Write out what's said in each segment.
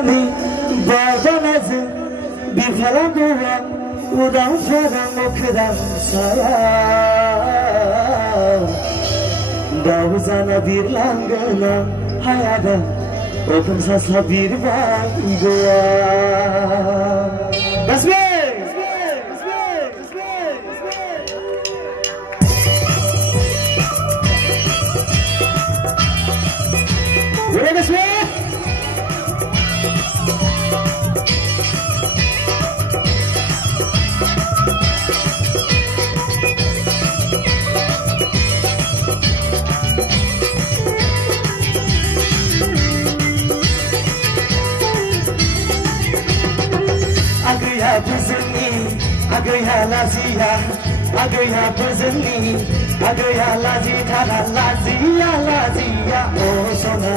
Babanızın bir falan duvar udan falan okudan saya Davuzana bir langana hayada Open sasla bir vangua Basme! Boleh Basme? Agaya Buzani, Agaya Lazia, Agaya Buzani, Agaya Lazita, Lazia, Lazia, oh Sona,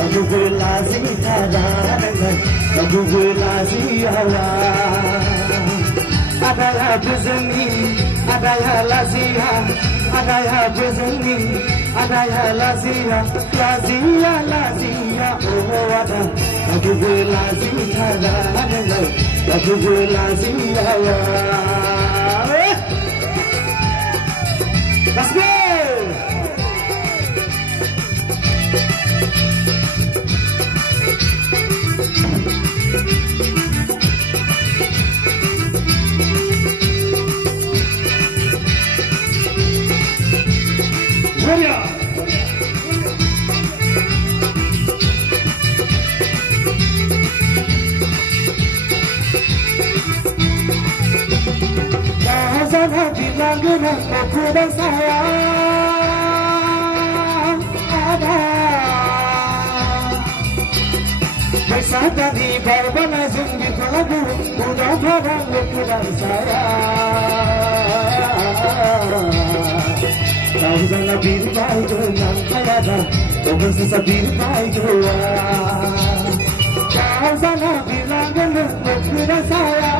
Agugu Lazita, Agugu Lazia, Agaya Buzani, Agaya Lazia, Agaya Buzani, Agaya Lazia, Lazia, Lazia, oh Wada, Agugu Lazita, Agugu Lazia, let's go! Warrior! Sana bilangına okudan saya ada Bersama di barbana zumbi kalabu udah barang okudan saya Tahu sana bir baik dengan kayada Open sesa bir baik dua Tahu sana bilangına okudan saya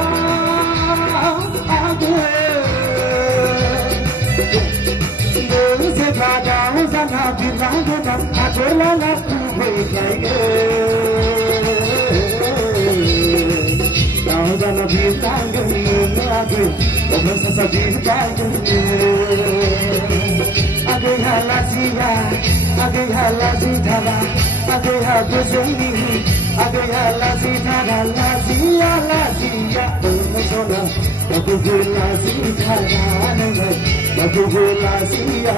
Sana bir langana adola tu bhaiye Tahu sana bir langani age Open sasa bir baik Agaya Lazia, Agaya Lazita, Agaya Buzani, Agaya Lazita, Lazia, Lazia, oh Sona, Agugu Lazita, Agugu Lazia.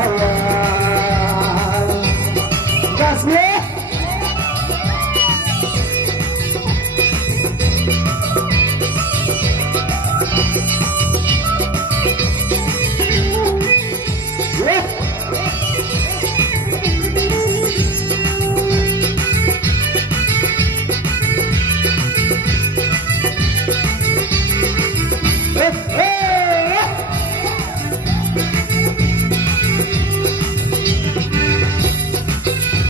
That's me.